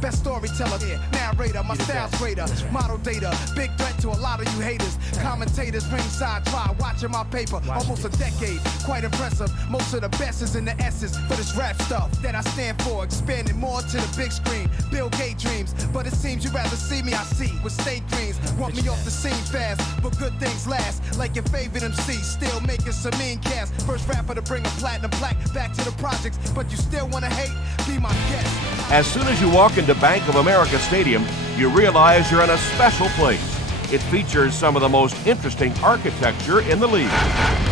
best storyteller, narrator, my style's greater, model data, big threat to a lot of you haters, commentators ringside try watching my paper, almost a decade, quite impressive, most of the best is in the essence, for this rap stuff that I stand for, expanding more to the big screen, Bill Gates dreams, but it seems you rather see me, I see, with state dreams, want me off the scene fast, but good things last, like your favorite MC, still making some mean cash, first rapper to bring a platinum plaque back to the projects, but you still wanna hate, be my guest. As soon as you walk into Bank of America Stadium, you realize you're in a special place. It features some of the most interesting architecture in the league.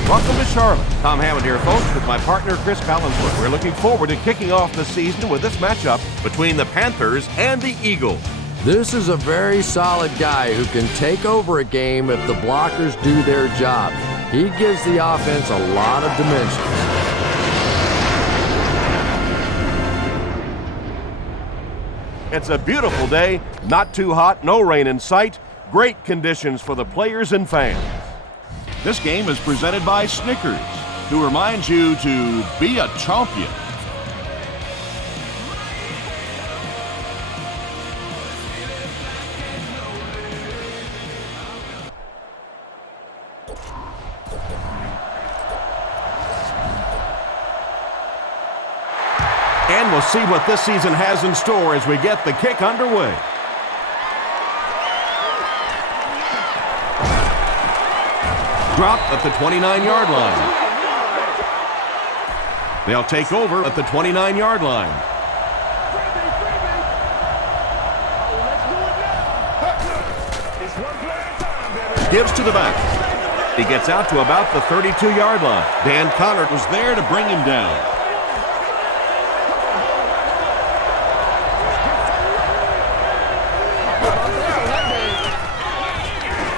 Welcome to Charlotte. Tom Hammond here, folks, with my partner Chris Collinsworth. We're looking forward to kicking off the season with this matchup between the Panthers and the Eagles. This is a very solid guy who can take over a game if the blockers do their job. He gives the offense a lot of dimensions. It's a beautiful day, not too hot, no rain in sight. Great conditions for the players and fans. This game is presented by Snickers, who reminds you to be a champion. And we'll see what this season has in store as we get the kick underway. Drop at the 29-yard line. They'll take over at the 29-yard line. Gives to the back. He gets out to about the 32-yard line. Dan Connor was there to bring him down.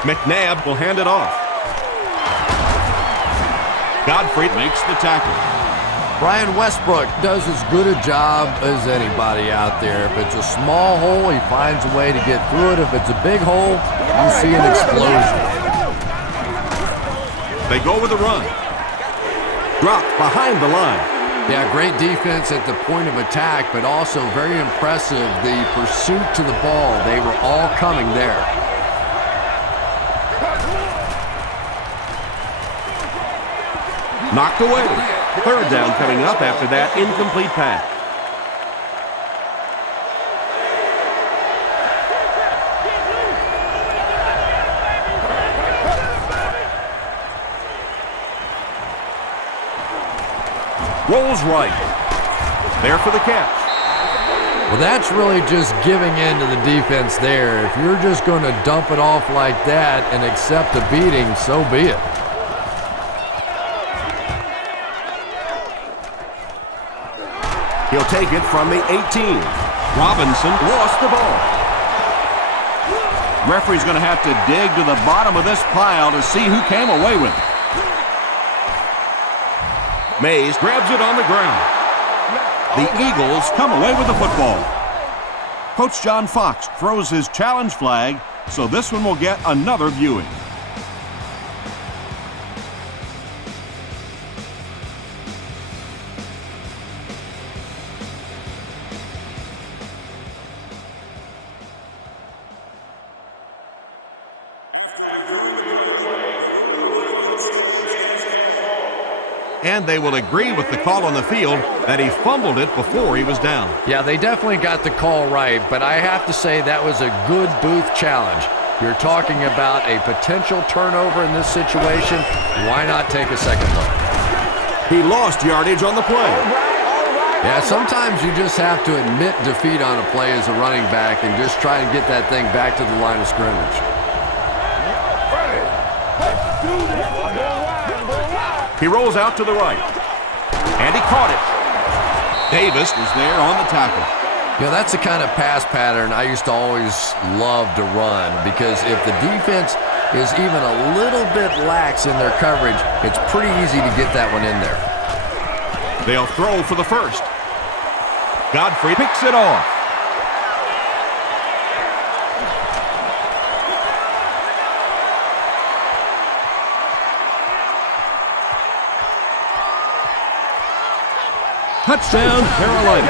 McNabb will hand it off. Godfrey makes the tackle. Brian Westbrook does as good a job as anybody out there. If it's a small hole, he finds a way to get through it. If it's a big hole, you see an explosion. They go with a run. Dropped behind the line. Yeah, great defense at the point of attack, but also very impressive, the pursuit to the ball. They were all coming there. Knocked away. Third down coming up after that incomplete pass. Rolls right. There for the catch. Well, that's really just giving in to the defense there. If you're just going to dump it off like that and accept a beating, so be it. He'll take it from the 18. Robinson lost the ball. Referee's going to have to dig to the bottom of this pile to see who came away with it. Mays grabs it on the ground. The Eagles come away with the football. Coach John Fox throws his challenge flag, so this one will get another viewing. And they will agree with the call on the field that he fumbled it before he was down. Yeah, they definitely got the call right, but I have to say that was a good booth challenge. You're talking about a potential turnover in this situation. Why not take a second look? He lost yardage on the play. Yeah, sometimes you just have to admit defeat on a play as a running back and just try and get that thing back to the line of scrimmage. He rolls out to the right. And he caught it. Davis was there on the tackle. You know, that's the kind of pass pattern I used to always love to run, because if the defense is even a little bit lax in their coverage, it's pretty easy to get that one in there. They'll throw for the first. Godfrey picks it off. Touchdown, Carolina.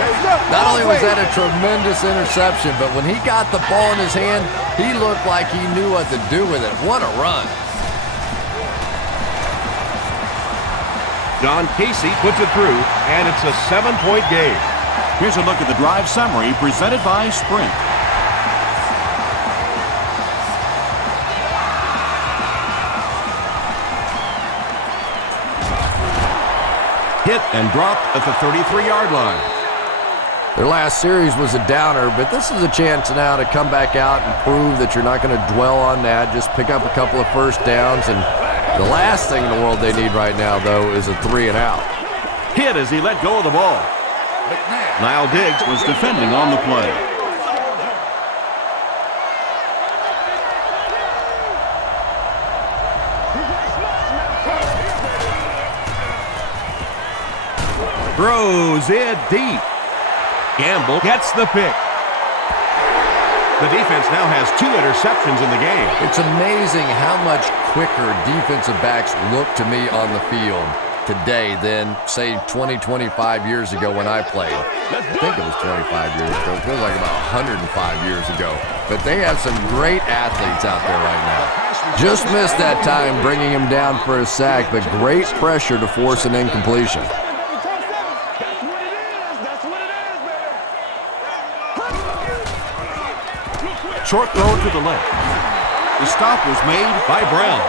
Not only was that a tremendous interception, but when he got the ball in his hand, he looked like he knew what to do with it. What a run. John Casey puts it through, and it's a 7-point game. Here's a look at the drive summary presented by Sprint. Hit and dropped at the 33-yard line. Their last series was a downer, but this is a chance now to come back out and prove that you're not going to dwell on that. Just pick up a couple of first downs, and the last thing in the world they need right now, though, is a 3-and-out. Hit as he let go of the ball. Lyle Diggs was defending on the play. Throws it deep. Gamble gets the pick. The defense now has 2 interceptions in the game. It's amazing how much quicker defensive backs look to me on the field today than, say, 20, 25 years ago when I played. I think it was 25 years ago. It feels like about 105 years ago. But they have some great athletes out there right now. Just missed that time bringing him down for a sack, but great pressure to force an incompletion. Short throw to the left. The stop was made By Brown.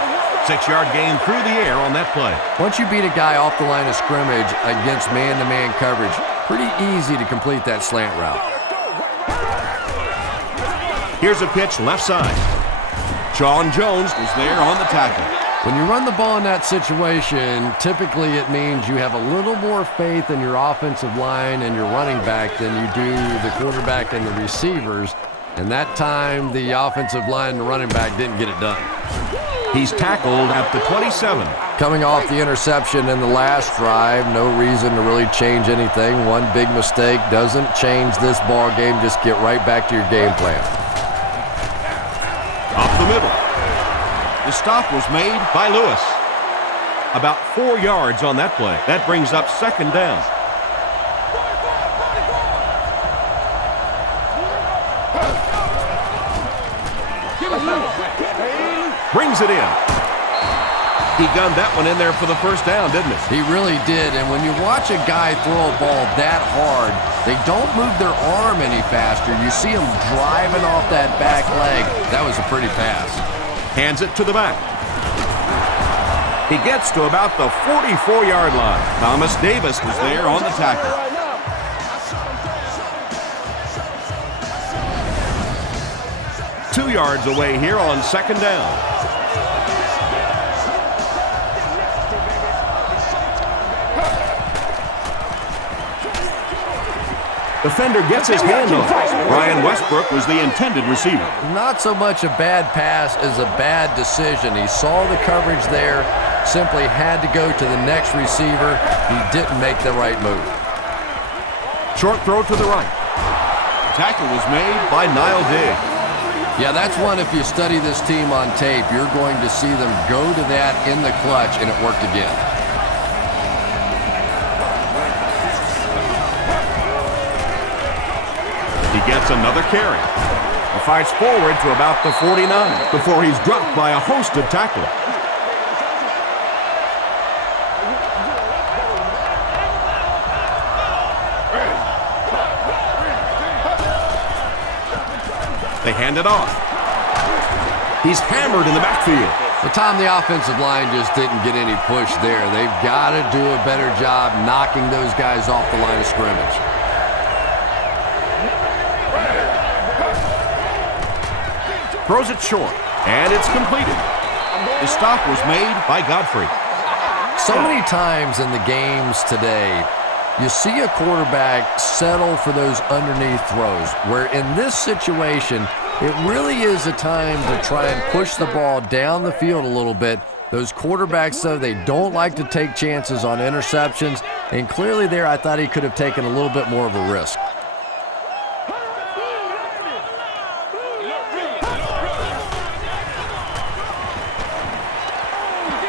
6-yard gain through the air on that play. Once you beat a guy off the line of scrimmage against man-to-man coverage, pretty easy to complete that slant route. Here's a pitch left side. Sean Jones was there on the tackle. When you run the ball in that situation, typically it means you have a little more faith in your offensive line and your running back than you do the quarterback and the receivers. And that time, the offensive line and the running back didn't get it done. He's tackled at the 27. Coming off the interception in the last drive, no reason to really change anything. One big mistake doesn't change this ball game. Just get right back to your game plan. Off the middle. The stop was made By Lewis. About 4 yards on that play. That brings up 2nd down. Brings it in. He gunned that one in there for the first down, didn't he? He really did, and when you watch a guy throw a ball that hard, they don't move their arm any faster. You see him driving off that back leg. That was a pretty pass. Hands it to the back. He gets to about the 44-yard line. Thomas Davis was there on the tackle. Two yards away here on 2nd down. Defender gets his hand on it. Brian Westbrook was the intended receiver. Not so much a bad pass as a bad decision. He saw the coverage there, simply had to go to the next receiver. He didn't make the right move. Short throw to the right. tackle was made by Niall Diggs. Yeah, that's one, if you study this team on tape, you're going to see them go to that in the clutch, and it worked again. He gets another carry. He fights forward to about the 49 before he's dropped by a host of tacklers. They hand it off. He's hammered in the backfield. Well, Tom, the offensive line just didn't get any push there. They've got to do a better job knocking those guys off the line of scrimmage. Throws it short, and it's completed. The stop was made by Godfrey. So many times in the games today, you see a quarterback settle for those underneath throws, where in this situation, it really is a time to try and push the ball down the field a little bit. Those quarterbacks, though, they don't like to take chances on interceptions, and clearly there I thought he could have taken a little bit more of a risk.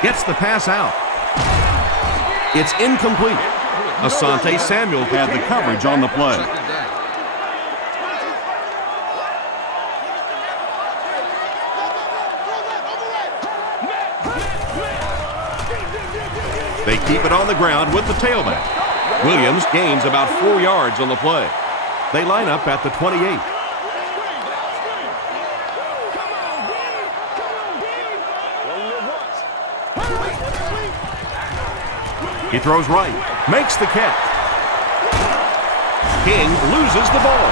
Gets the pass out. It's incomplete. Asante Samuel had the coverage on the play. They keep it on the ground with the tailback. Williams gains about 4 yards on the play. They line up at the 28. He throws right, makes the catch. King loses the ball.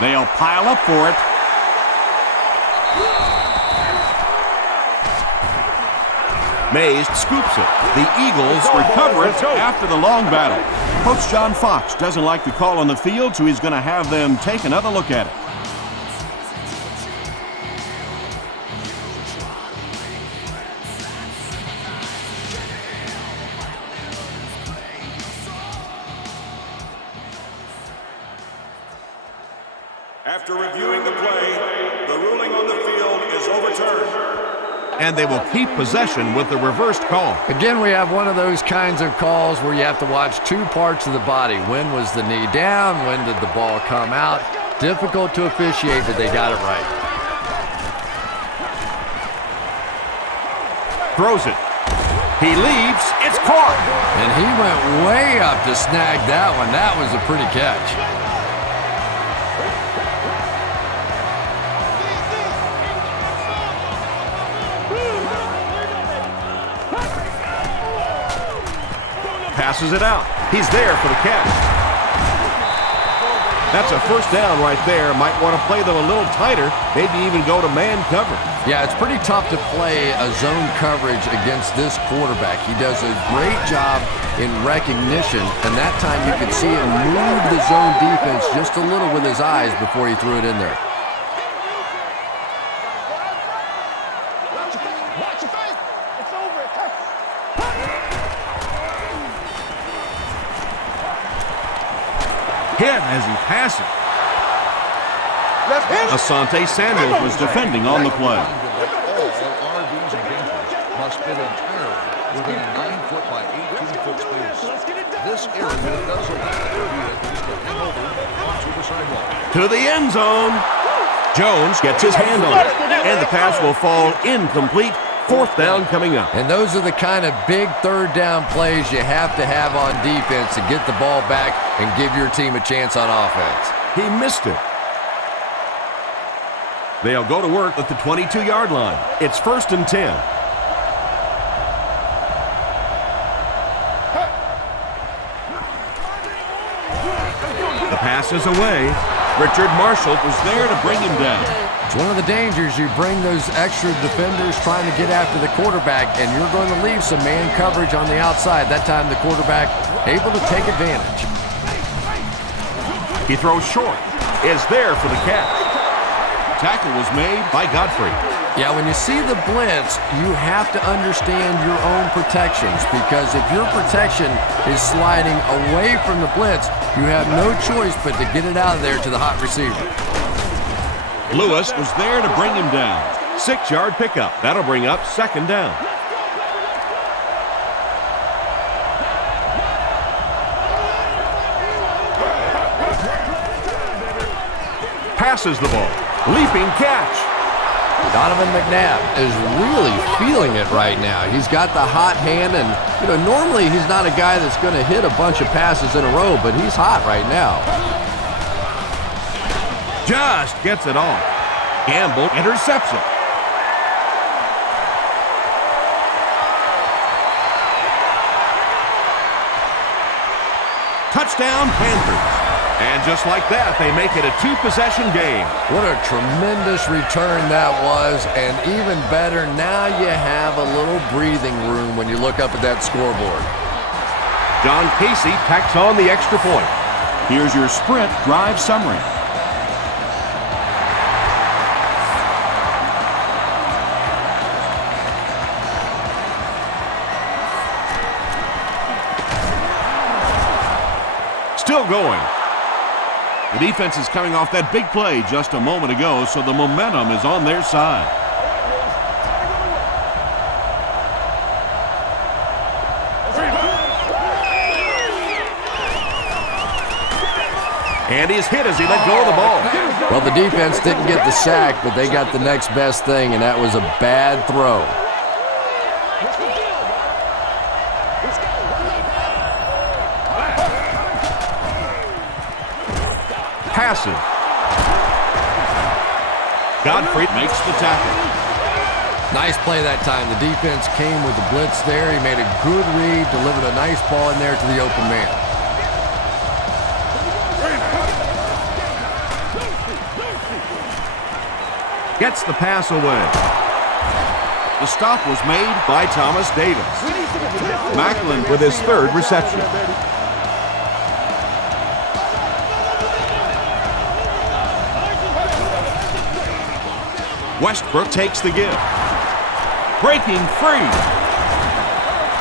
They'll pile up for it. Mays scoops it. The Eagles Recover it after the long battle. Coach John Fox doesn't like the call on the field, so he's going to have them take another look at it. After reviewing the play, the ruling on the field is overturned. and they will keep possession with the reversed call. Again, we have one of those kinds of calls where you have to watch two parts of the body. When was the knee down? When did the ball come out? Difficult to officiate, but they got it right. Throws it. He leaps. It's caught. And he went way up to snag that one. That was a pretty catch. Passes it out. He's there for the catch. That's a first down right there. Might want to play them a little tighter, maybe even go to man cover. Yeah, it's pretty tough to play a zone coverage against this quarterback. He does a great job in recognition, and that time you could see him move the zone defense just a little with his eyes before he threw it in there. Hit as he passes. Asante Samuel Was defending on the play. All RVs and campers must fit entirely within a 9-foot by 18-foot space. This area does allow vehicles to hang over onto the sidewalk. to the end zone. Jones gets his hand on it, and the pass will fall incomplete. Fourth down coming up. And those are the kind of big third down plays you have to have on defense to get the ball back and give your team a chance on offense. He missed it. They'll go to work at the 22-yard line. It's 1st and 10. The pass is away. Richard Marshall was there to bring him down. It's one of the dangers. You bring those extra defenders trying to get after the quarterback, and you're going to leave some man coverage on the outside. That time the quarterback able to take advantage. He throws short. Is there for the catch. Tackle was made by Godfrey. Yeah, when you see the blitz, you have to understand your own protections, because if your protection is sliding away from the blitz, you have no choice but to get it out of there to the hot receiver. Lewis was there to bring him down. 6-yard pickup. That'll bring up 2nd down. Passes the ball. Leaping catch. Donovan McNabb is really feeling it right now. He's got the hot hand, and normally he's not a guy that's going to hit a bunch of passes in a row, but he's hot right now. Just gets it off. Gamble intercepts it. Touchdown, Panthers. And just like that, they make it a 2-possession game. What a tremendous return that was, and even better, now you have a little breathing room when you look up at that scoreboard. John Casey tacks on the extra point. Here's your sprint drive summary. Still going. The defense is coming off that big play just a moment ago, so the momentum is on their side. And he's hit as he let go of the ball. Well, the defense didn't get the sack, but they got the next best thing, and that was a bad throw. Passes. Godfrey makes the tackle. Nice play that time. The defense came with the blitz there. He made a good read, delivered a nice ball in there to the open man. Gets the pass away. The stop was made by Thomas Davis. Macklin with his third reception. Westbrook takes the give. Breaking free.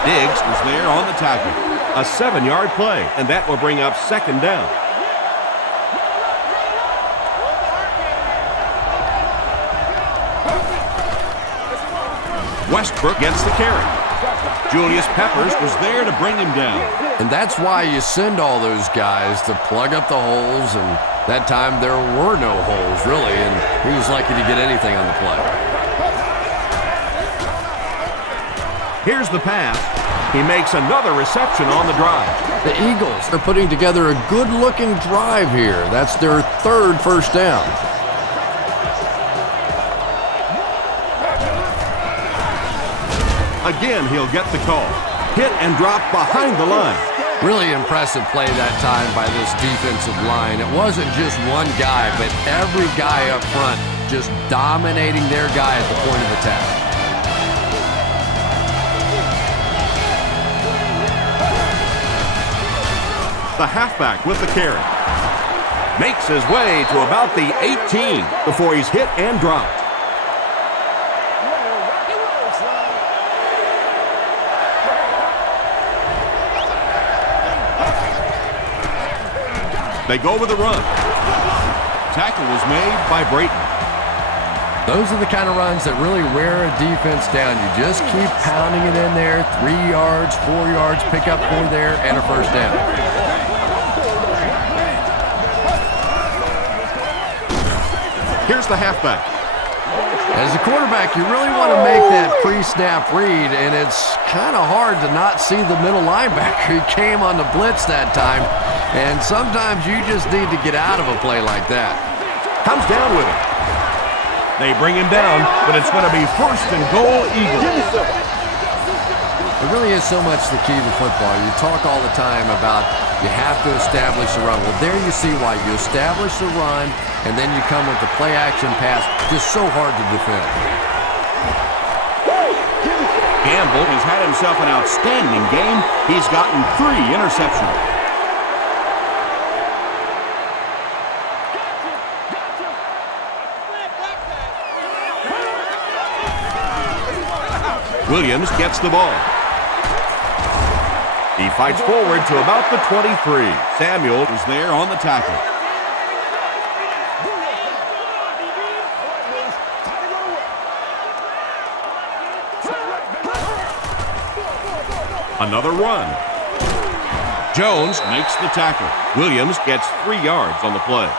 Diggs was there on the tackle. A 7-yard play, and that will bring up second down. Westbrook gets the carry. Julius Peppers was there to bring him down. And that's why you send all those guys to plug up the holes, and that time there were no holes, really, and he was lucky to get anything on the play. Here's the pass. He makes another reception on the drive. The Eagles are putting together a good-looking drive here. That's their third first down. Again, he'll get the call. Hit and drop behind the line. Really impressive play that time by this defensive line. It wasn't just one guy, but every guy up front just dominating their guy at the point of attack. The halfback with the carry. Makes his way to about the 18 before he's hit and dropped. They go with the run. Tackle was made by Brayton. Those are the kind of runs that really wear a defense down. You just keep pounding it in there. 3 yards, 4 yards, pick up 4 there, and a first down. Here's the halfback. As a quarterback, you really want to make that pre-snap read, and it's kind of hard to not see the middle linebacker. He came on the blitz that time, and sometimes you just need to get out of a play like that. Comes down with it. They bring him down, but it's going to be first and goal, Eagles. It really is so much the key to football. You talk all the time about you have to establish the run. Well, there you see why. You establish the run, and then you come with the play-action pass. Just so hard to defend. Gamble has had himself an outstanding game. He's gotten 3 interceptions. Williams gets the ball. He fights forward to about the 23. Samuel is there on the tackle. Another run. Jones makes the tackle. Williams gets 3 yards on the play.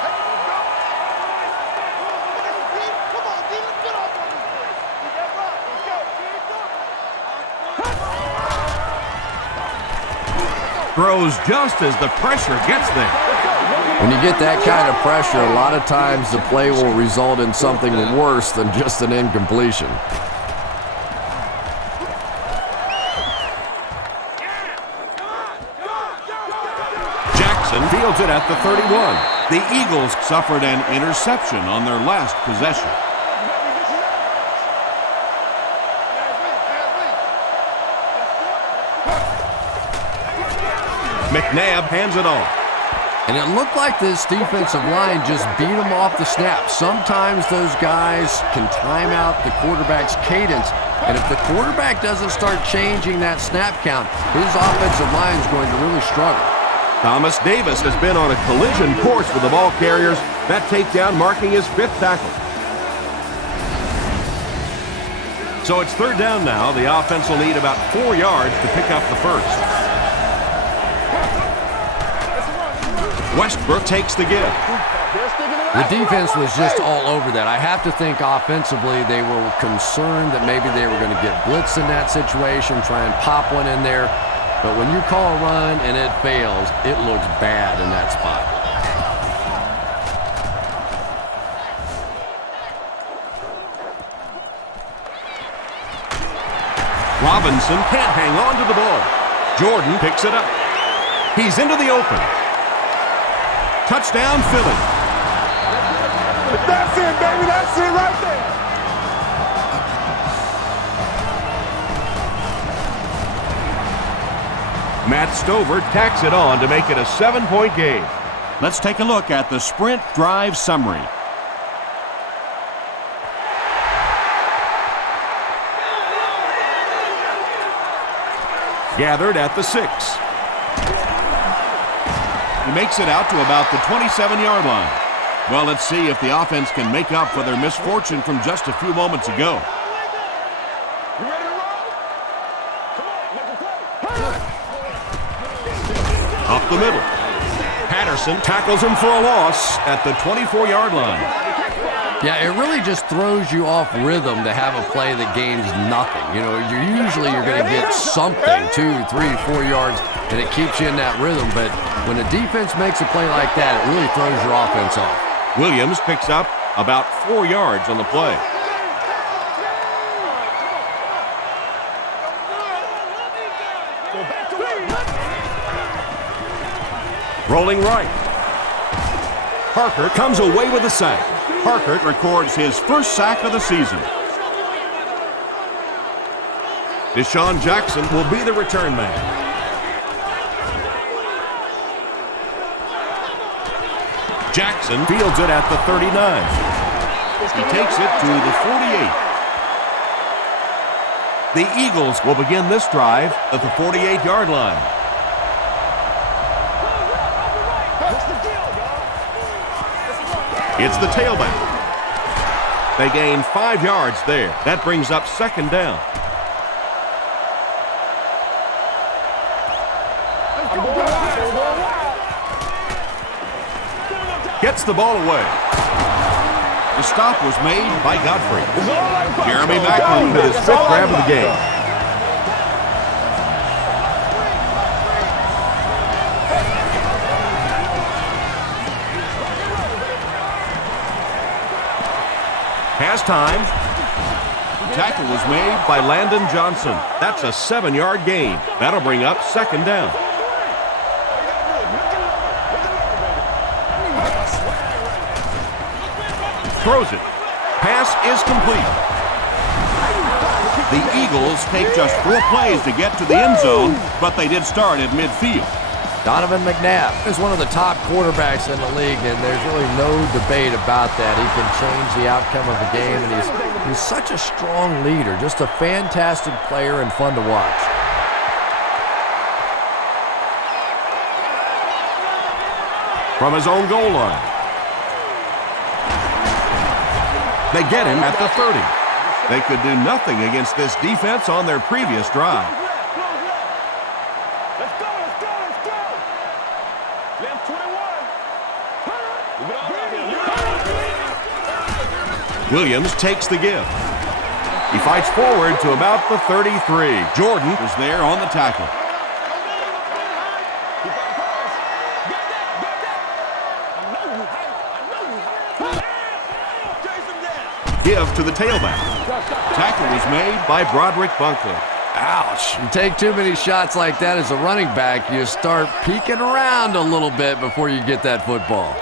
Throws just as the pressure gets there. When you get that kind of pressure, a lot of times the play will result in something worse than just an incompletion. Jackson fields it at the 31. The Eagles suffered an interception on their last possession. McNabb hands it off. And it looked like this defensive line just beat them off the snap. Sometimes those guys can time out the quarterback's cadence. And if the quarterback doesn't start changing that snap count, his offensive line is going to really struggle. Thomas Davis has been on a collision course with the ball carriers. That takedown marking his 5th tackle. So it's 3rd down now. The offense will need about 4 yards to pick up the first. Westbrook takes the give. The defense was just all over that. I have to think offensively they were concerned that maybe they were going to get blitzed in that situation, try and pop one in there. But when you call a run and it fails, it looks bad in that spot. Robinson can't hang on to the ball. Jordan picks it up. He's into the open. Touchdown, Philly. That's it, baby. That's it right there. Matt Stover tacks it on to make it a 7-point game. Let's take a look at the sprint drive summary. Gathered at the 6. He makes it out to about the 27-yard line. Well, let's see if the offense can make up for their misfortune from just a few moments ago. Up the middle. Patterson tackles him for a loss at the 24-yard line. Yeah, it really just throws you off rhythm to have a play that gains nothing. You know, you're going to get something, 2, 3, 4 yards, and it keeps you in that rhythm. But when a defense makes a play like that, it really throws your offense off. Williams picks up about 4 yards on the play. Rolling right. Parker comes away with a sack. Parker records his first sack of the season. Deshaun Jackson will be the return man. Jackson fields it at the 39. He takes it to the 48. The Eagles will begin this drive at the 48-yard line. It's the tailback. They gain 5 yards there. That brings up second down. Gets the ball away. The stop was made by Godfrey. Jeremy Maclin with his 5th grab of the game. Pass time. Tackle was made by Landon Johnson. That's a 7-yard gain. That'll bring up second down. Throws it. Pass is complete. The Eagles take just 4 plays to get to the end zone, but they did start at midfield. Donovan McNabb is one of the top quarterbacks in the league, and there's really no debate about that. He can change the outcome of the game, and he's such a strong leader, just a fantastic player and fun to watch. From his own goal line. They get him at the 30. They could do nothing against this defense on their previous drive. Williams takes the give. He fights forward to about the 33. Jordan was there on the tackle. Give to the tailback. Tackle was made by Broderick Bunkley. Ouch. You take too many shots like that as a running back, you start peeking around a little bit before you get that football.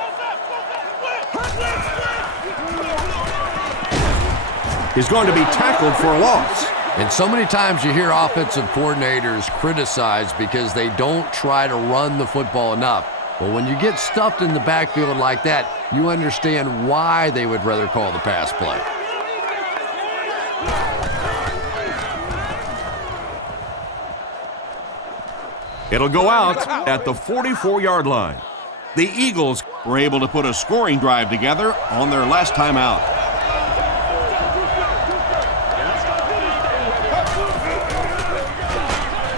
He's going to be tackled for a loss. And so many times you hear offensive coordinators criticized because they don't try to run the football enough. Well, when you get stuffed in the backfield like that, you understand why they would rather call the pass play. It'll go out at the 44-yard line. The Eagles were able to put a scoring drive together on their last time out.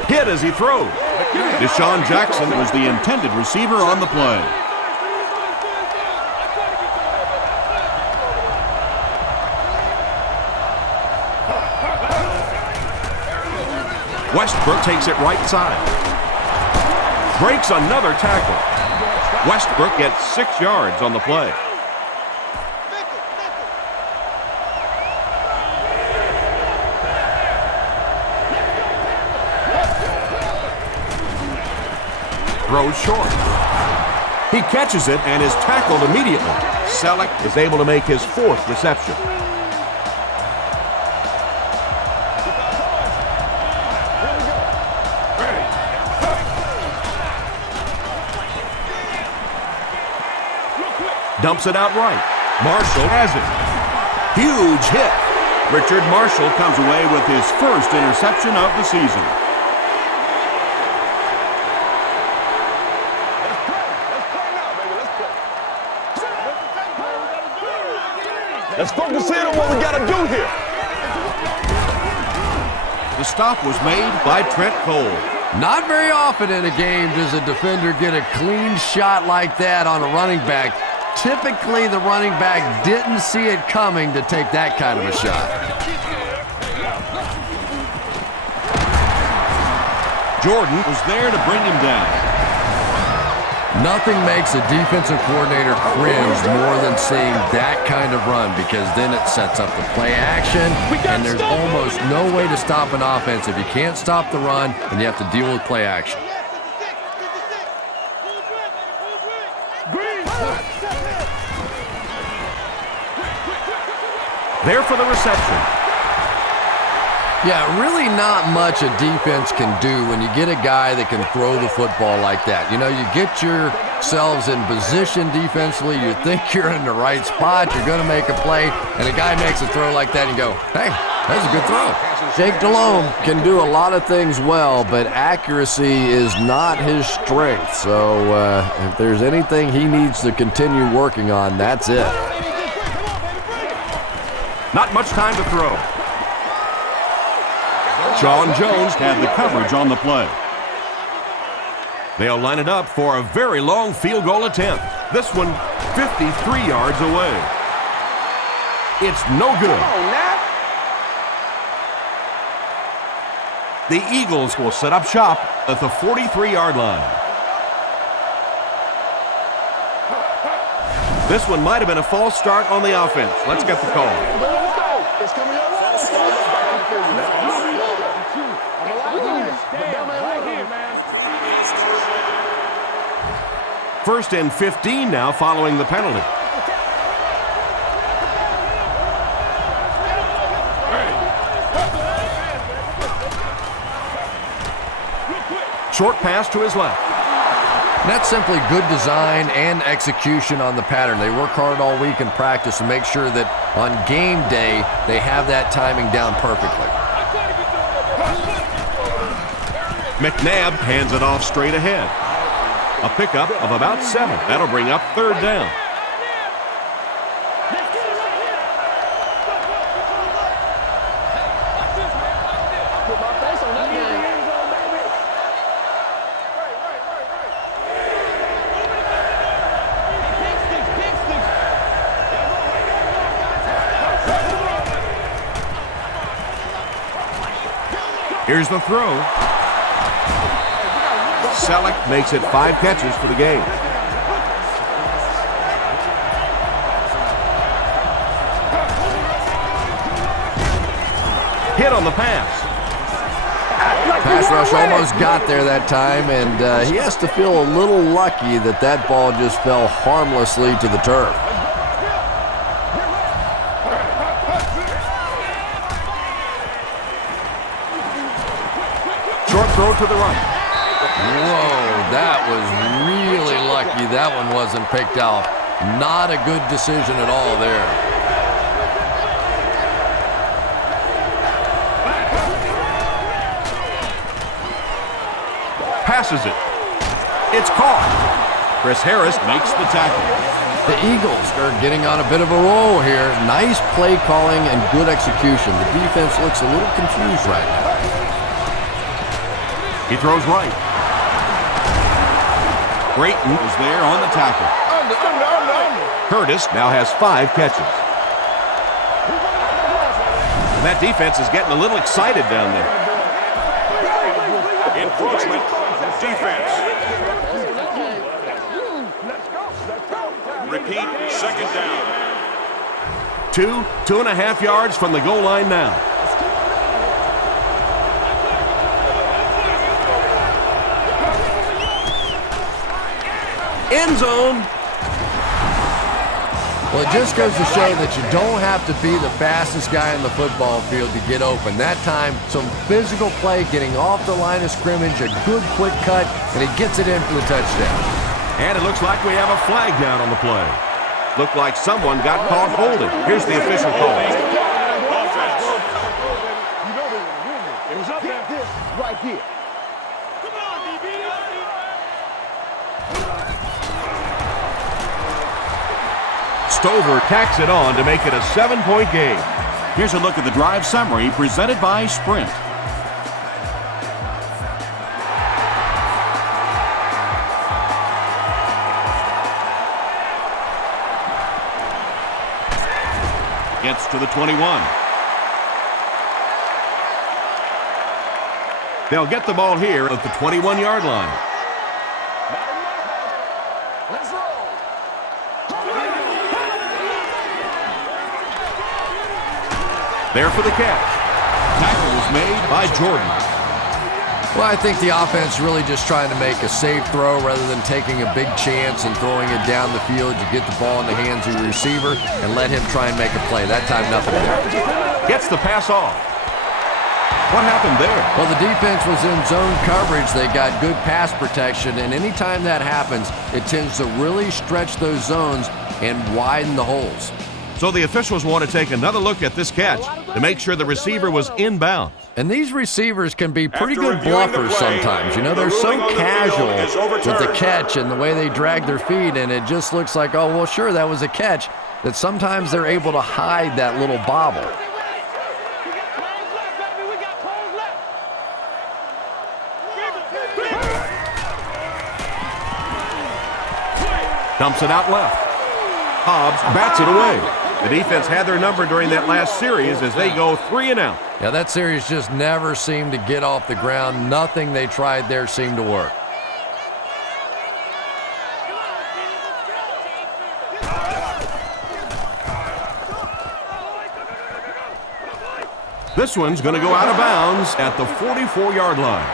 Hit as he throws. Deshaun Jackson was the intended receiver on the play. Westbrook takes it right side. Breaks another tackle. Westbrook gets 6 yards on the play. Throws short. He catches it and is tackled immediately. Selleck is able to make his 4th reception. Dumps it out right. Marshall has it. Huge hit. Richard Marshall comes away with his 1st interception of the season. Let's focus in on what we got to do here. The stop was made by Trent Cole. Not very often in a game does a defender get a clean shot like that on a running back. Typically, the running back didn't see it coming to take that kind of a shot. Jordan was there to bring him down. Nothing makes a defensive coordinator cringe more than seeing that kind of run, because then it sets up the play action, and there's almost no way to stop an offense if you can't stop the run and you have to deal with play action. There for the reception. Yeah, really not much a defense can do when you get a guy that can throw the football like that. You know, you get yourselves in position defensively, you think you're in the right spot, you're going to make a play, and a guy makes a throw like that and you go, hey, that's a good throw. Jake Delhomme can do a lot of things well, but accuracy is not his strength. So if there's anything he needs to continue working on, that's it. Not much time to throw. Sean Jones had the coverage on the play. They'll line it up for a very long field goal attempt. This one 53 yards away. It's no good. The Eagles will set up shop at the 43-yard line. This one might have been a false start on the offense. Let's get the call. First and 15 now following the penalty. Short pass to his left. That's simply good design and execution on the pattern. They work hard all week in practice to make sure that on game day they have that timing down perfectly. McNabb hands it off straight ahead. A pickup of about 7. That'll bring up 3rd down. Here's the throw. Selleck makes it 5 catches for the game. Hit on the pass. Pass rush almost got there that time, and he has to feel a little lucky that that ball just fell harmlessly to the turf. Short throw to the right. Whoa, that was really lucky that one wasn't picked out. Not a good decision at all there. Passes it. It's caught. Chris Harris makes the tackle. The Eagles are getting on a bit of a roll here. Nice play calling and good execution. The defense looks a little confused right now. He throws right. Brayton was there on the tackle. Curtis now has 5 catches. And that defense is getting a little excited down there. Encroachment. Defense. Repeat, second down. 2.5 yards from the goal line now. End zone. Well, it just goes to show that you don't have to be the fastest guy in the football field to get open. That time, some physical play, getting off the line of scrimmage, a good quick cut, and he gets it in for the touchdown. And it looks like we have a flag down on the play. Looked like someone got caught holding. Here's the official call. Offense. It was up there. This right here. Stover tacks it on to make it a 7-point game. Here's a look at the drive summary presented by Sprint. Gets to the 21. They'll get the ball here at the 21-yard line. Let's roll. There for the catch. Tackle was made by Jordan. Well, I think the offense really just trying to make a safe throw rather than taking a big chance and throwing it down the field. You get the ball in the hands of your receiver and let him try and make a play. That time, nothing there. Gets the pass off. What happened there? Well, the defense was in zone coverage. They got good pass protection, and anytime that happens, it tends to really stretch those zones and widen the holes. So the officials want to take another look at this catch to make sure the receiver was inbound. And these receivers can be pretty After good reviewing the bluffers play, sometimes. You know, the they're so ruling on the field casual is with the overturned. catch and the way they drag their feet, and it just looks like, oh, well, sure, that was a catch, that sometimes they're able to hide that little bobble. Dumps it out left. Hobbs bats it away. The defense had their number during that last series as they go 3 and out. Yeah, that series just never seemed to get off the ground. Nothing they tried there seemed to work. This one's going to go out of bounds at the 44-yard line.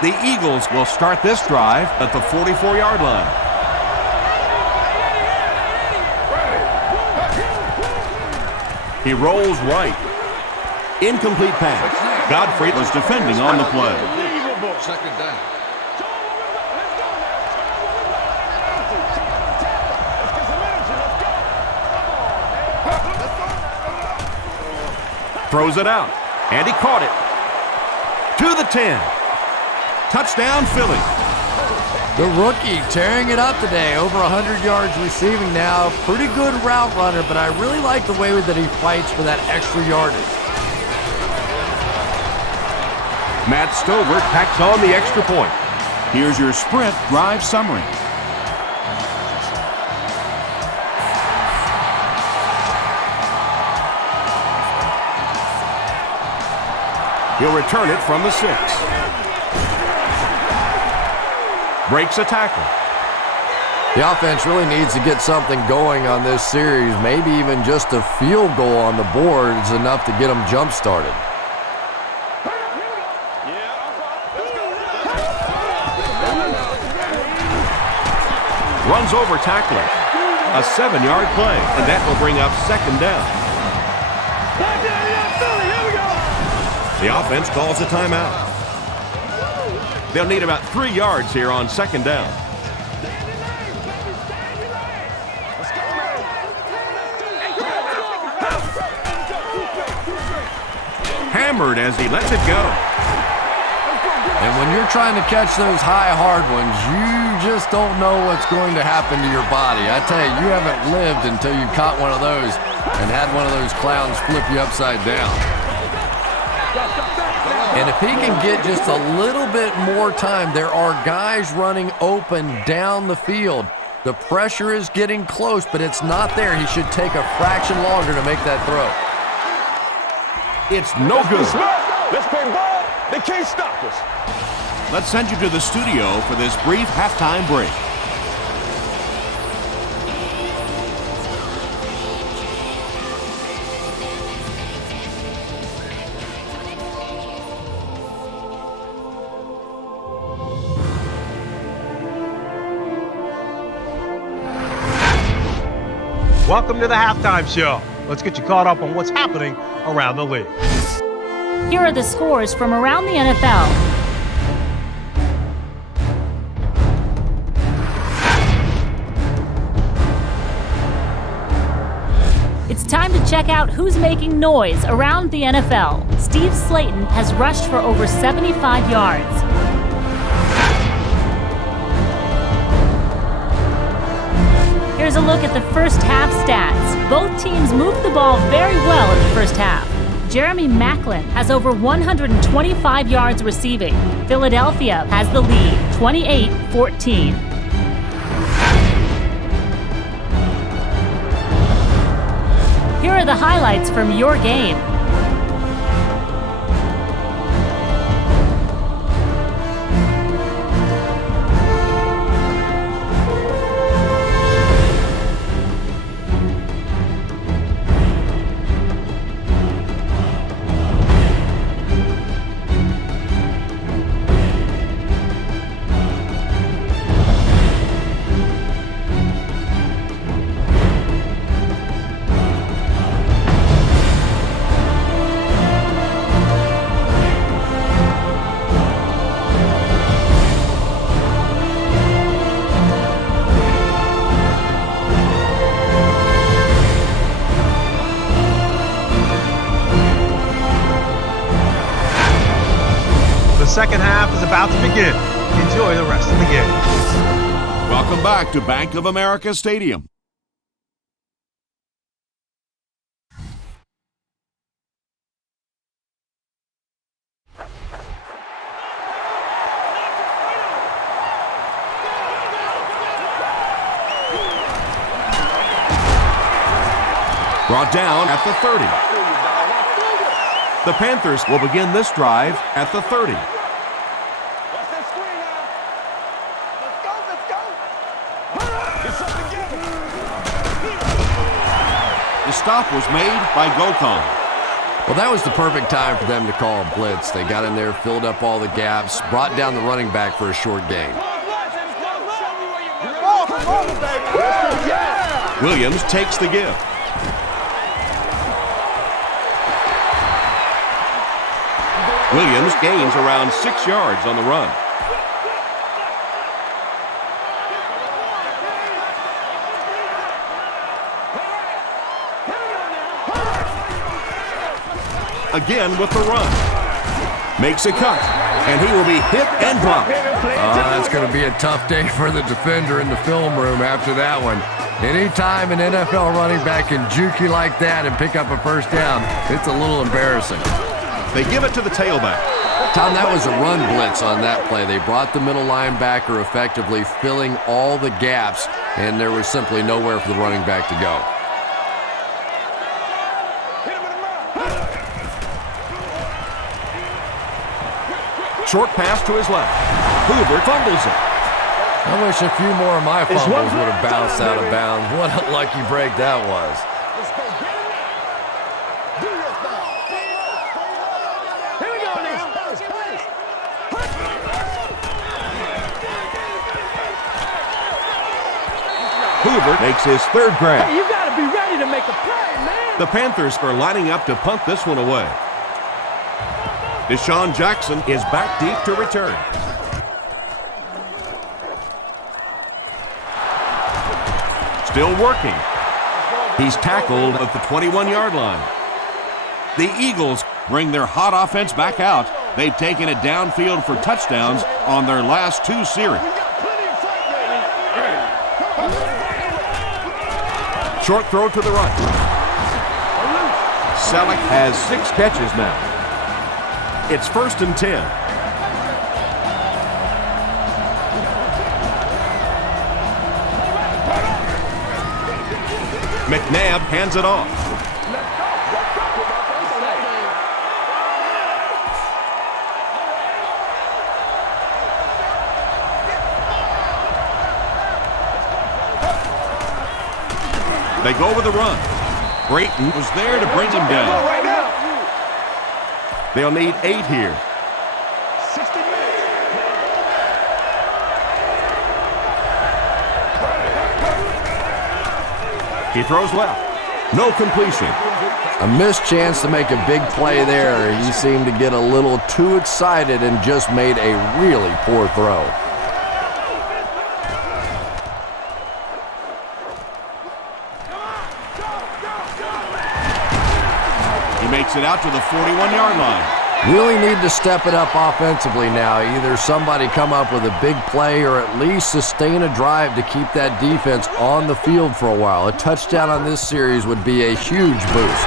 The Eagles will start this drive at the 44-yard line. He rolls right. Incomplete pass. Godfrey was defending on the play. Second down. Throws it out. And he caught it. To the 10. Touchdown, Philly. The rookie tearing it up today, over 100 yards receiving now. Pretty good route runner, but I really like the way that he fights for that extra yardage. Matt Stover tacks on the extra point. Here's your Sprint drive summary. He'll return it from the 6. Breaks a tackle. The offense really needs to get something going on this series. Maybe even just a field goal on the board is enough to get them jump-started. Runs over tackler. A 7-yard play, and that will bring up second down. The offense calls a timeout. They'll need about 3 yards here on second down. Hammered as he lets it go. And when you're trying to catch those high, hard ones, you just don't know what's going to happen to your body. I tell you, you haven't lived until you caught one of those and had one of those clowns flip you upside down. And if he can get just a little bit more time, there are guys running open down the field. The pressure is getting close, but it's not there. He should take a fraction longer to make that throw. It's no good. Let's play ball. They can't stop us. Let's send you to the studio for this brief halftime break. Welcome to the halftime show. Let's get you caught up on what's happening around the league. Here are the scores from around the NFL. It's time to check out who's making noise around the NFL. Steve Slayton has rushed for over 75 yards. Here's a look at the first half stats. Both teams moved the ball very well in the first half. Jeremy Maclin has over 125 yards receiving. Philadelphia has the lead, 28-14. Here are the highlights from your game. The second half is about to begin. Enjoy the rest of the game. Welcome back to Bank of America Stadium. Brought down at the 30. The Panthers will begin this drive at the 30. The stop was made by Gokon. Well, that was the perfect time for them to call a blitz. They got in there, filled up all the gaps, brought down the running back for a short gain. Williams takes the give. Williams gains around 6 yards on the run. Again with the run. Makes a cut, and he will be hit and dropped. That's going to be a tough day for the defender in the film room after that one. Anytime an NFL running back can juke you like that and pick up a first down, it's a little embarrassing. They give it to the tailback. Tom, that was a run blitz on that play. They brought the middle linebacker effectively filling all the gaps, and there was simply nowhere for the running back to go. Short pass to his left. Hoover fumbles it. I wish a few more of my fumbles would have bounced out of bounds. What a lucky break that was. Hoover makes his third grab. Hey, you got to be ready to make a play, man. The Panthers are lining up to punt this one away. Deshaun Jackson is back deep to return. Still working. He's tackled at the 21-yard line. The Eagles bring their hot offense back out. They've taken it downfield for touchdowns on their last two series. Short throw to the right. Selleck has 6 catches now. It's 1st and 10. McNabb hands it off. They go with the run. Brayton was there to bring him down. They'll need 8 here. 60 minutes. He throws left. No completion. A missed chance to make a big play there. He seemed to get a little too excited and just made a really poor throw. He makes it out to the 41-yard line. Really need to step it up offensively now. Either somebody come up with a big play or at least sustain a drive to keep that defense on the field for a while. A touchdown on this series would be a huge boost.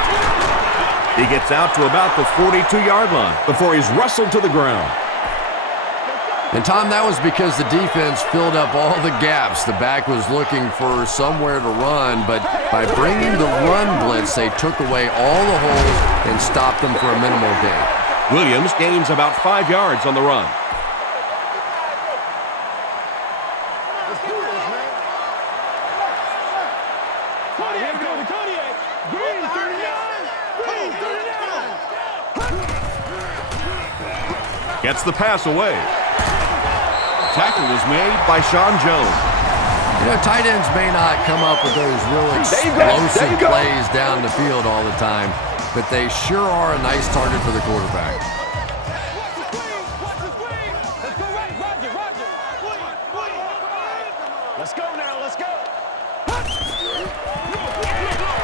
He gets out to about the 42-yard line before he's wrestled to the ground. And, Tom, that was because the defense filled up all the gaps. The back was looking for somewhere to run, but by bringing the run blitz, they took away all the holes and stopped them for a minimal gain. Williams gains about 5 yards on the run. Gets the pass away. Tackle was made by Sean Jones. You know, tight ends may not come up with those real explosive plays down the field all the time, but they sure are a nice target for the quarterback. Let's go now, let's go.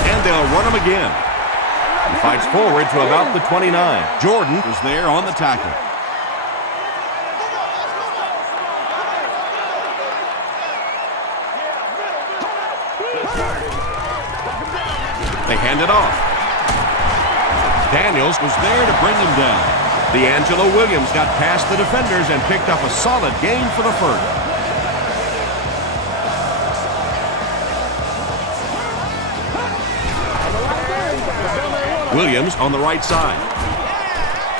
And they'll run him again. He fights forward to about the 29. Jordan was there on the tackle. They hand it off. Daniels was there to bring him down. D'Angelo Williams got past the defenders and picked up a solid gain for the first. Williams on the right side.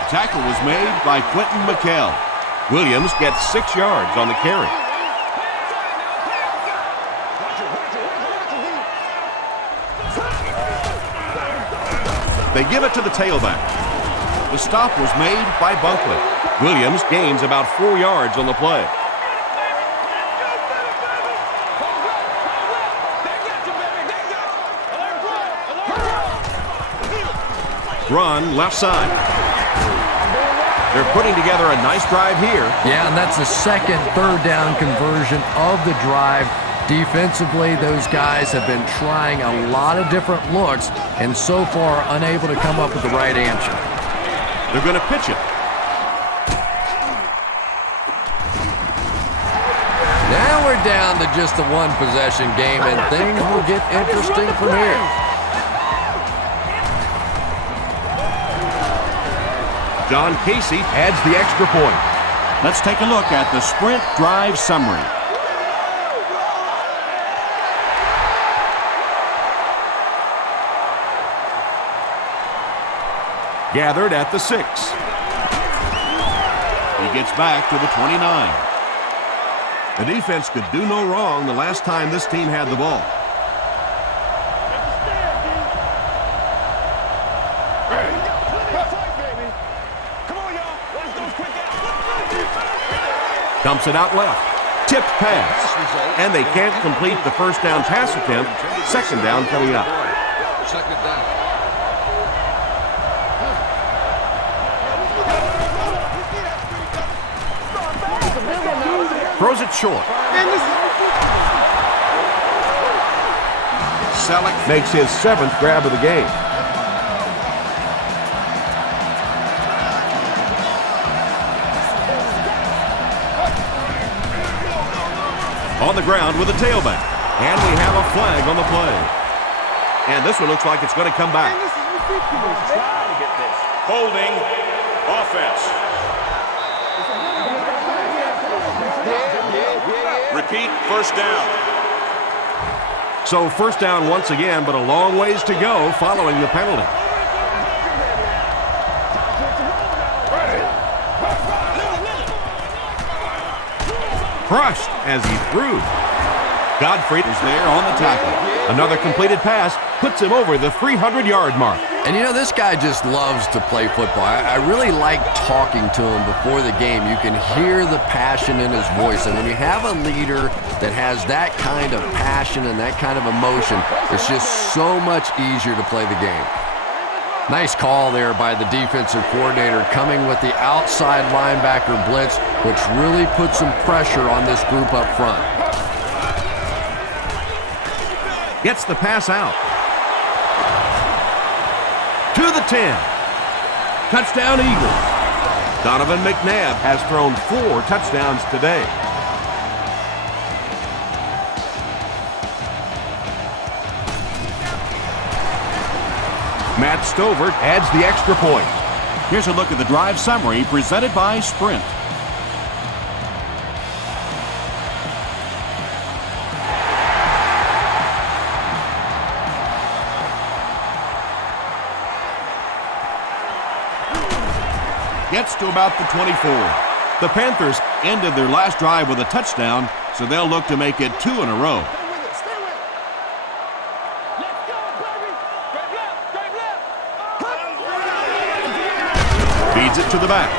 Tackle was made by Quentin McKell. Williams gets 6 yards on the carry. They give it to the tailback. The stop was made by Bunkley. Williams gains about 4 yards on the play. Run left side. They're putting together a nice drive here. Yeah, and that's the second third down conversion of the drive. Defensively, those guys have been trying a lot of different looks and so far unable to come up with the right answer. They're going to pitch it. Now we're down to just a one-possession game, and things will get interesting from here. John Casey adds the extra point. Let's take a look at the sprint drive summary. Gathered at the 6. He gets back to the 29. The defense could do no wrong the last time this team had the ball. Dumps it out left. Tipped pass. And they can't complete the first down pass attempt. Second down coming up. Second down. Throws it short. Selleck makes his 7th grab of the game. On the ground with a tailback. And we have a flag on the play. And this one looks like it's going to come back. Holding offense. Repeat, first down. So first down once again, but a long ways to go following the penalty. Crushed as he threw. Godfrey is there on the tackle. Another completed pass puts him over the 300-yard mark. And you know, this guy just loves to play football. I really like talking to him before the game. You can hear the passion in his voice. And when you have a leader that has that kind of passion and that kind of emotion, it's just so much easier to play the game. Nice call there by the defensive coordinator, coming with the outside linebacker blitz, which really puts some pressure on this group up front. Gets the pass out. To the 10. Touchdown Eagles. Donovan McNabb has thrown 4 touchdowns today. Matt Stover adds the extra point. Here's a look at the drive summary presented by Sprint. Gets to about the 24. The Panthers ended their last drive with a touchdown, so they'll look to make it 2 in a row. Feeds it to the back.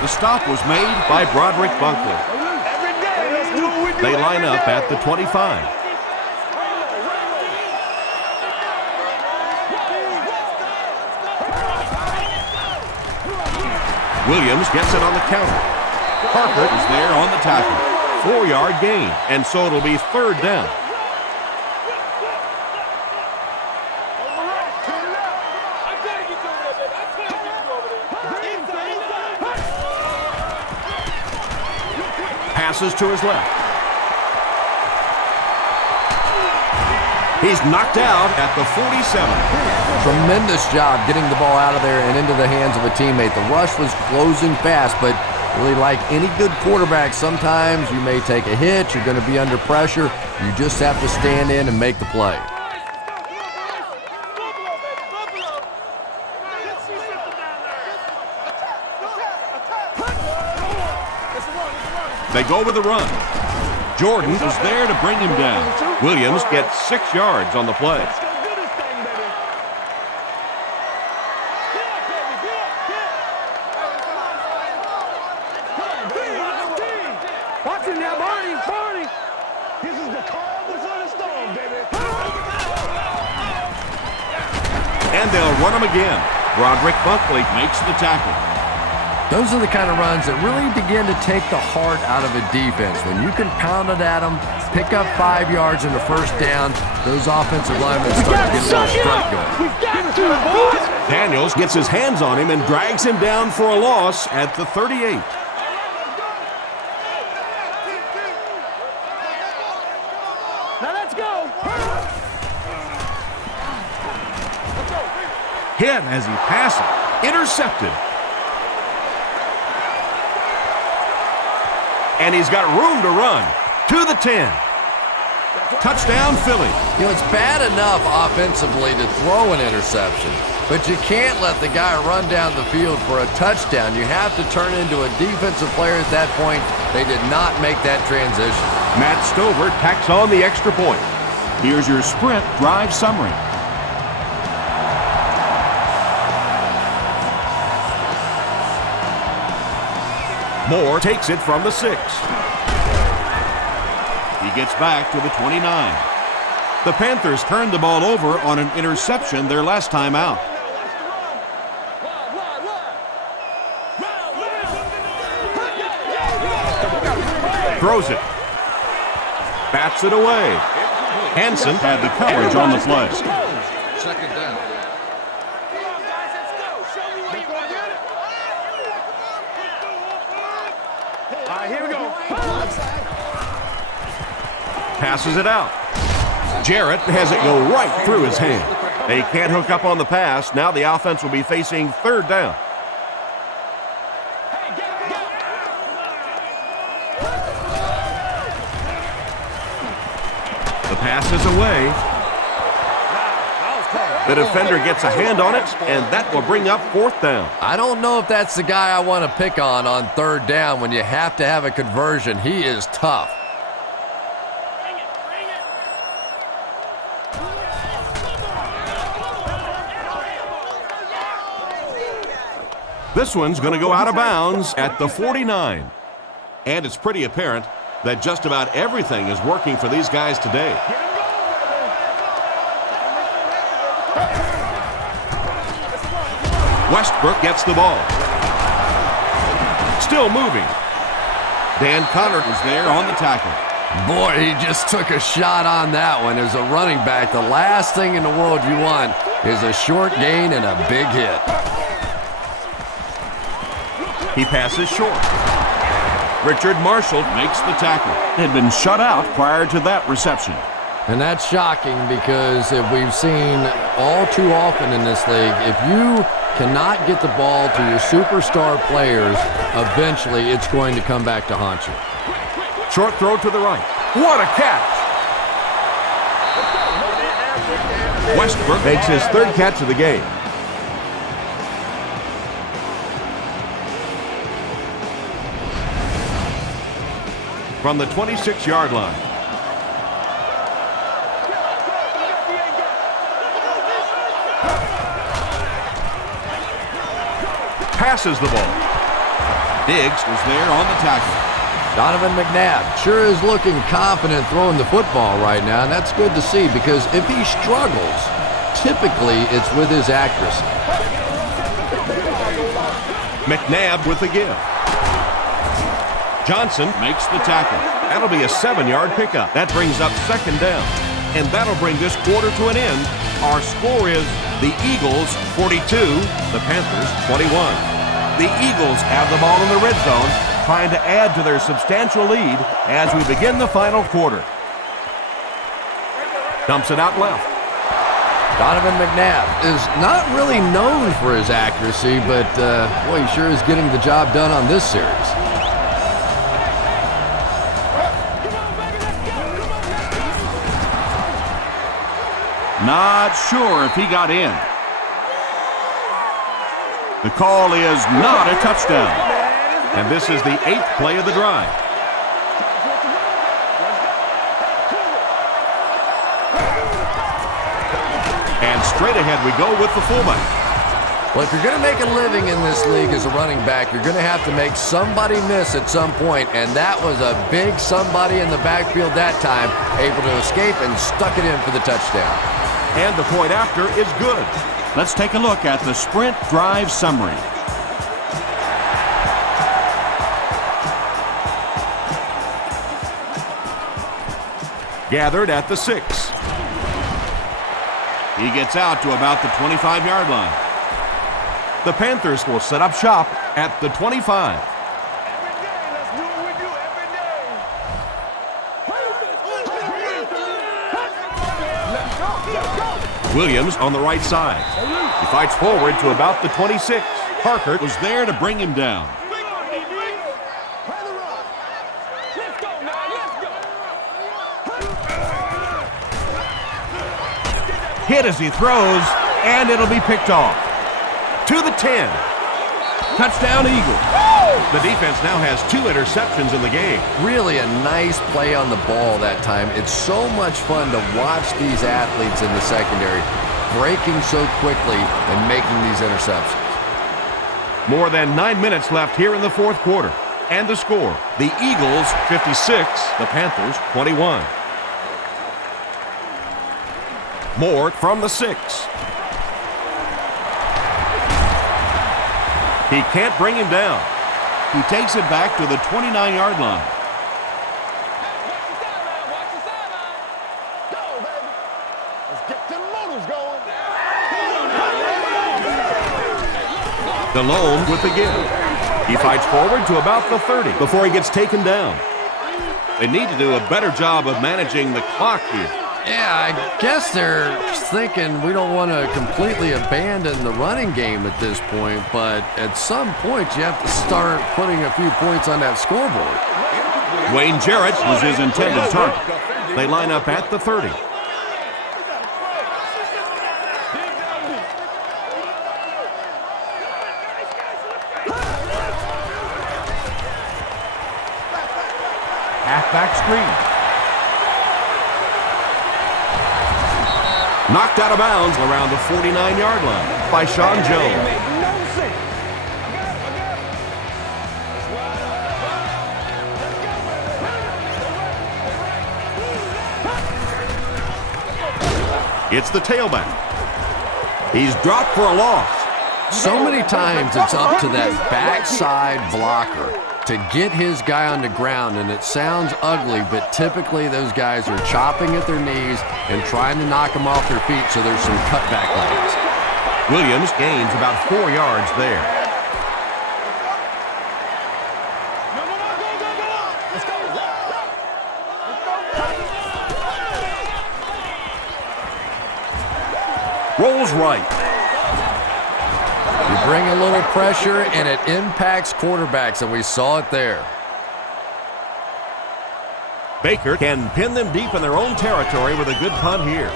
The stop was made by Broderick Bunkley. They line up at the 25. Williams gets it on the counter. Parker is there on the tackle. 4-yard gain, and so it'll be 3rd down. Passes to his left. He's knocked out at the 47. Tremendous job getting the ball out of there and into the hands of a teammate. The rush was closing fast, but really, like any good quarterback, sometimes you may take a hit, you're going to be under pressure. You just have to stand in and make the play. They go with the run. Jordan is there to bring him down. Williams gets 6 yards on the play. And they'll run him again. Broderick Bunkley makes the tackle. Those are the kind of runs that really begin to take the heart out of a defense. When you can pound it at them, pick up 5 yards in the 1st down, those offensive linemen start to get a little strut going. Daniels gets his hands on him and drags him down for a loss at the 38. Now let's go. Hit as he passes. Intercepted. And he's got room to run. To the 10. Touchdown, Philly. You know, it's bad enough offensively to throw an interception, but you can't let the guy run down the field for a touchdown. You have to turn into a defensive player at that point. They did not make that transition. Matt Stover tacks on the extra point. Here's your Sprint drive summary. Moore takes it from the 6. He gets back to the 29. The Panthers turned the ball over on an interception their last time out. Throws it. Bats it away. Hansen had the coverage on the play. 2nd down. Here we go. Passes it out. Jarrett has it go right through his hand. They can't hook up on the pass. Now the offense will be facing 3rd down. The pass is away. The defender gets a hand on it, and that will bring up 4th down. I don't know if that's the guy I want to pick on 3rd down when you have to have a conversion. He is tough. This one's going to go out of bounds at the 49. And it's pretty apparent that just about everything is working for these guys today. Westbrook gets the ball. Still moving. Dan Connor is there on the tackle. Boy, he just took a shot on that one. As a running back, the last thing in the world you want is a short gain and a big hit. He passes short. Richard Marshall makes the tackle. Had been shut out prior to that reception. And that's shocking because if we've seen all too often in this league, if you cannot get the ball to your superstar players, eventually it's going to come back to haunt you. Short throw to the right. What a catch! Westbrook Makes his third catch of the game. from the 26-yard line. Passes the ball. Diggs was there on the tackle. Donovan McNabb sure is looking confident throwing the football right now, and that's good to see because if he struggles, typically it's with his accuracy. McNabb with the give. Johnson makes the tackle. That'll be a 7-yard pickup. That brings up second down. And that'll bring this quarter to an end. Our score is the Eagles 42, the Panthers 21. The Eagles have the ball in the red zone, trying to add to their substantial lead as we begin the final quarter. Dumps it out left. Donovan McNabb is not really known for his accuracy, but boy, he sure is getting the job done on this series. Not sure if he got in. The call is not a touchdown. And this is the 8th play of the drive. And straight ahead we go with the fullback. Well, if you're going to make a living in this league as a running back, you're going to have to make somebody miss at some point, and that was a big somebody in the backfield that time, able to escape and stuck it in for the touchdown. And the point after is good. Let's take a look at the sprint drive summary. Gathered at the 6. He gets out to about the 25-yard line. The Panthers will set up shop at the 25. Williams on the right side. He fights forward to about the 26. Parker was there to bring him down. Hit as he throws, and it'll be picked off. To the 10. Touchdown, Eagles. The defense now has 2 interceptions in the game. Really a nice play on the ball that time. It's so much fun to watch these athletes in the secondary breaking so quickly and making these interceptions. More than 9 minutes left here in the fourth quarter. And the score, the Eagles 56, the Panthers 21. Moore from the 6. He can't bring him down. He takes it back to the 29-yard line. DeLone with the give. He fights forward to about the 30 before he gets taken down. They need to do a better job of managing the clock here. Yeah, I guess they're thinking we don't want to completely abandon the running game at this point, but at some point you have to start putting a few points on that scoreboard. Wayne Jarrett was his intended target. They line up at the 30. Halfback screen. Knocked out of bounds around the 49-yard line by Sean Jones. It's the tailback. He's dropped for a loss. So many times it's up to that backside blocker to get his guy on the ground, and it sounds ugly, but typically those guys are chopping at their knees and trying to knock them off their feet, so there's some cutback lanes. Williams gains about 4 yards there. Rolls right. You bring a little pressure, and it impacts quarterbacks, and we saw it there. Baker can pin them deep in their own territory with a good punt here.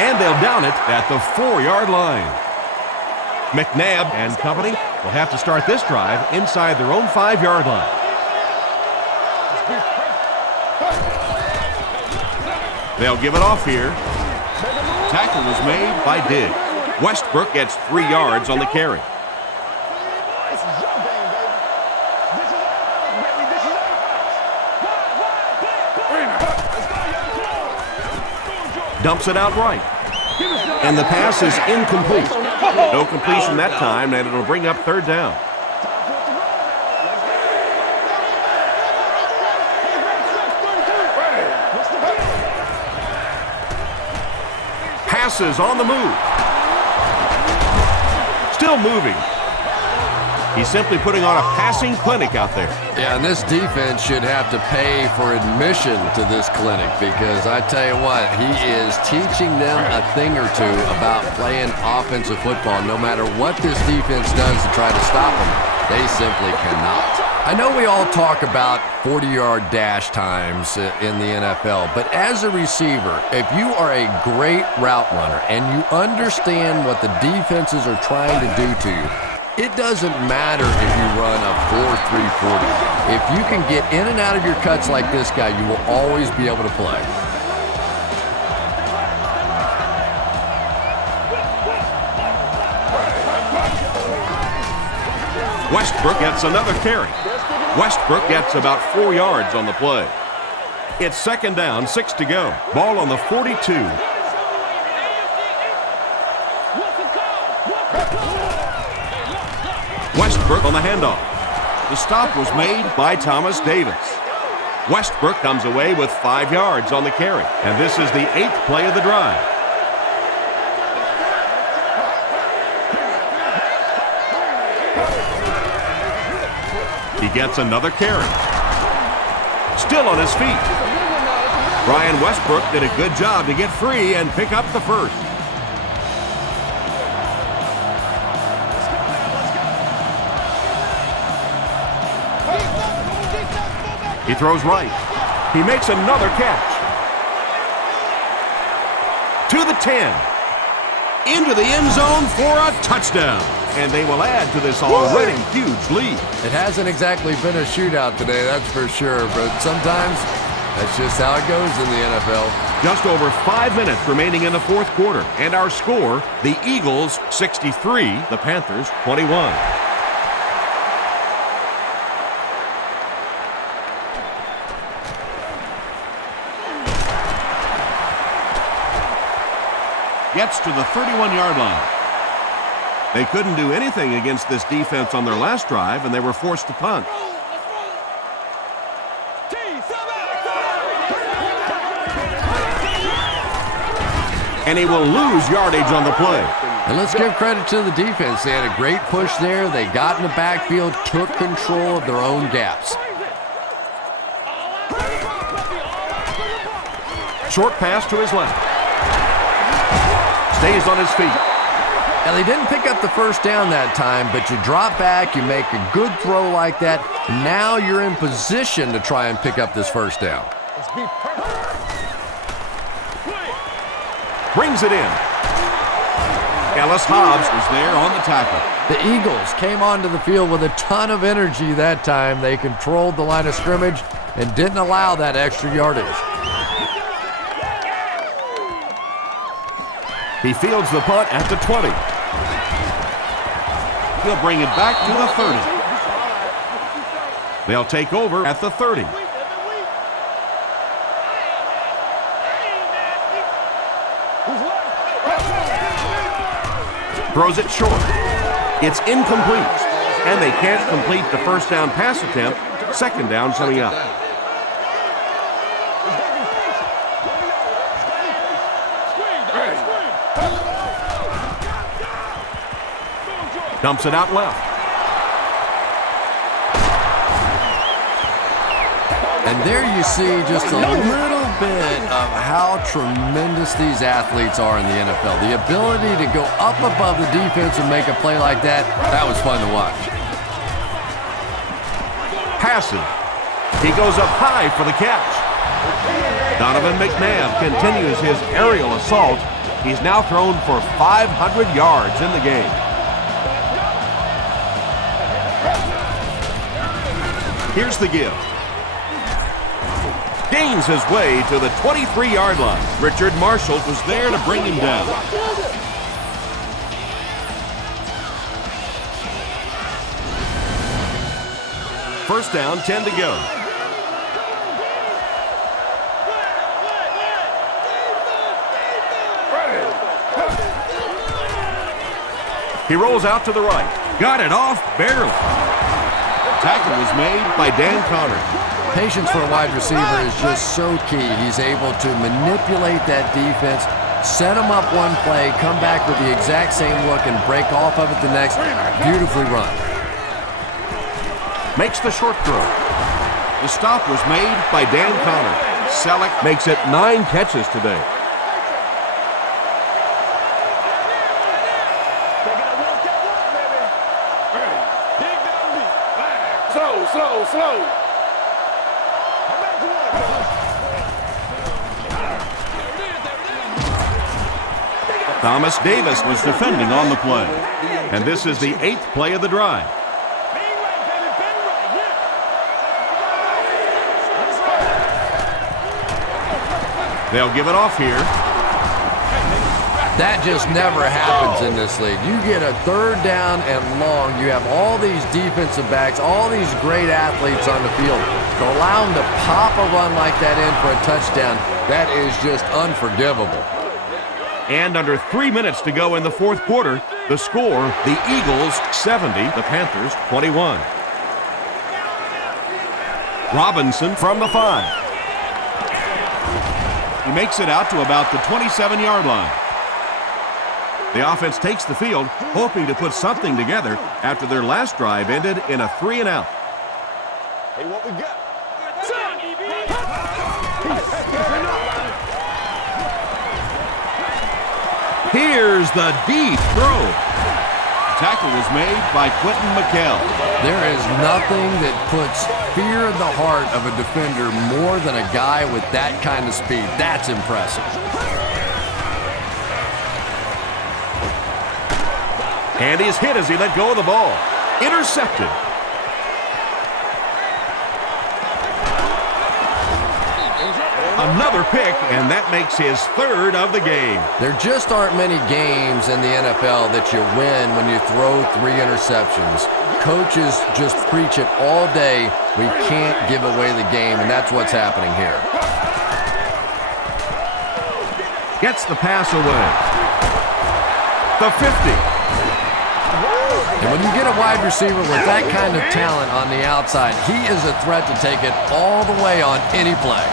And they'll down it at the 4-yard line. McNabb and company will have to start this drive inside their own 5-yard line. They'll give it off here. Tackle was made by Diggs. Westbrook gets 3 yards on the carry. Dumps it out right. And the pass is incomplete. No completion that time, and it'll bring up 3rd down. Passes on the move. Still moving. He's simply putting on a passing clinic out there. Yeah, and this defense should have to pay for admission to this clinic, because I tell you what, he is teaching them a thing or two about playing offensive football. No matter what this defense does to try to stop them, they simply cannot. I know we all talk about 40-yard dash times in the NFL, but as a receiver, if you are a great route runner and you understand what the defenses are trying to do to you, it doesn't matter if you run a 4.340. If you can get in and out of your cuts like this guy, you will always be able to play. Westbrook gets another carry. Westbrook gets about 4 yards on the play. It's 2nd down, 6 to go. Ball on the 42. Westbrook on the handoff. The stop was made by Thomas Davis. Westbrook comes away with 5 yards on the carry. And this is the 8th play of the drive. He gets another carry. Still on his feet. Brian Westbrook did a good job to get free and pick up the first. He throws right. He makes another catch. To the 10. Into the end zone for a touchdown. And they will add to this already huge lead. It hasn't exactly been a shootout today, that's for sure, but sometimes that's just how it goes in the NFL. Just over 5 minutes remaining in the 4th quarter. And our score, the Eagles 63, the Panthers 21. Gets to the 31-yard line. They couldn't do anything against this defense on their last drive, and they were forced to punt. And he will lose yardage on the play. And let's give credit to the defense. They had a great push there. They got in the backfield, took control of their own gaps. Short pass to his left. Stays on his feet. Now, they didn't pick up the first down that time, but you drop back, you make a good throw like that. Now you're in position to try and pick up this first down. Brings it in. Ellis Hobbs was there on the tackle. The Eagles came onto the field with a ton of energy that time. They controlled the line of scrimmage and didn't allow that extra yardage. He fields the punt at the 20. He'll bring it back to the 30. They'll take over at the 30. Throws it short. It's incomplete. And they can't complete the first down pass attempt. Second down coming up. Dumps it out left. And there you see just a little bit of how tremendous these athletes are in the NFL. The ability to go up above the defense and make a play like that, that was fun to watch. Passing. He goes up high for the catch. Donovan McNabb continues his aerial assault. He's now thrown for 500 yards in the game. Here's the give. Gains his way to the 23-yard line. Richard Marshall was there to bring him down. First down, 10 to go. He rolls out to the right. Got it off barely. Tackle was made by Dan Connor. Patience for a wide receiver is just so key. He's able to manipulate that defense, set him up one play, come back with the exact same look, and break off of it the next. Beautifully run. Makes the short throw. The stop was made by Dan Connor. Selleck makes it 9 catches today. Slow. Thomas Davis was defending on the play. And this is the 8th play of the drive. They'll give it off here. That just never happens in this league. You get a third down and long. You have all these defensive backs, all these great athletes on the field. To allow them to pop a run like that in for a touchdown, that is just unforgivable. And under 3 minutes to go in the fourth quarter, the score, the Eagles 70, the Panthers 21. Robinson from the 5. He makes it out to about the 27-yard line. The offense takes the field, hoping to put something together after their last drive ended in a 3-and-out. Hey, what we got? Here's the deep throw. Tackle was made by Quentin McKell. There is nothing that puts fear in the heart of a defender more than a guy with that kind of speed. That's impressive. And he's hit as he let go of the ball. Intercepted. Another pick, and that makes his 3rd of the game. There just aren't many games in the NFL that you win when you throw 3 interceptions. Coaches just preach it all day. We can't give away the game, and that's what's happening here. Gets the pass away. The 50. And when you get a wide receiver with that kind of talent on the outside, he is a threat to take it all the way on any play.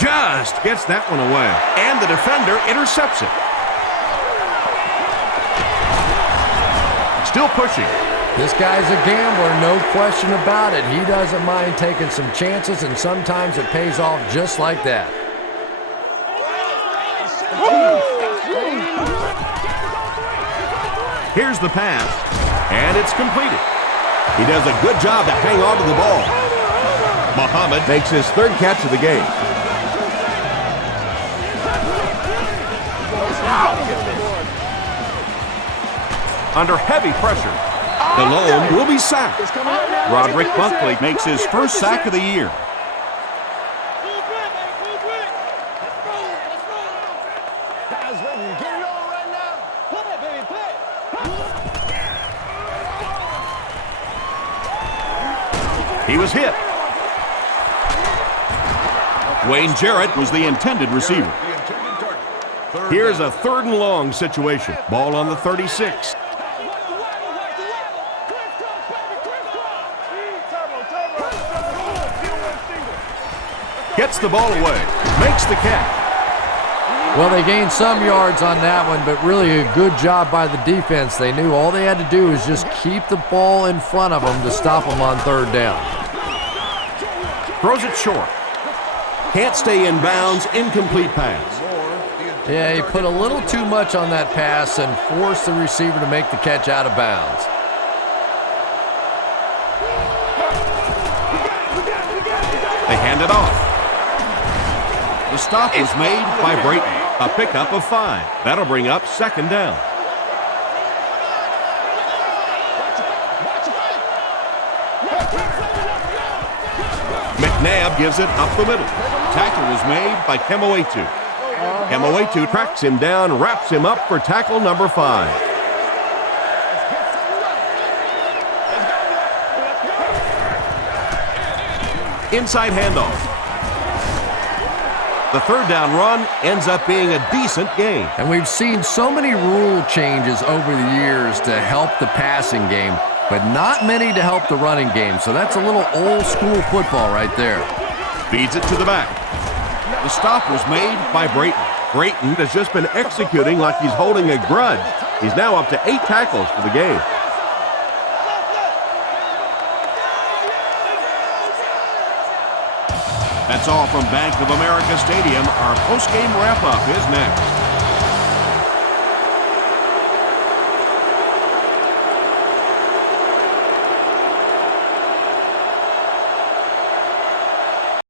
Just gets that one away. And the defender intercepts it. Still pushing. This guy's a gambler, no question about it. He doesn't mind taking some chances, and sometimes it pays off just like that. Here's the pass, and it's completed. He does a good job to hang on to the ball. Muhammad makes his 3rd catch of the game. Under heavy pressure, Delhomme will be sacked. Roderick Bunkley makes his 1st sack of the year. He was hit. Wayne Jarrett was the intended receiver. Here's a 3rd and long situation. Ball on the 36. Gets the ball away. Makes the catch. Well, they gained some yards on that one, but really a good job by the defense. They knew all they had to do was just keep the ball in front of them to stop them on 3rd down. Throws it short. Can't stay in bounds. Incomplete pass. Yeah, he put a little too much on that pass and forced the receiver to make the catch out of bounds. They hand it off. The stop was made by Brayton. A pickup of 5. That'll bring up 2nd down. McNabb gives it up the middle. Tackle was made by Kemoetu. Kemoetu tracks him down, wraps him up for tackle number 5. Inside handoff. The 3rd down run ends up being a decent gain. And we've seen so many rule changes over the years to help the passing game, but not many to help the running game. So that's a little old school football right there. Feeds it to the back. The stop was made by Brayton. Brayton has just been executing like he's holding a grudge. He's now up to 8 tackles for the game. That's all from Bank of America Stadium. Our post-game wrap-up is next.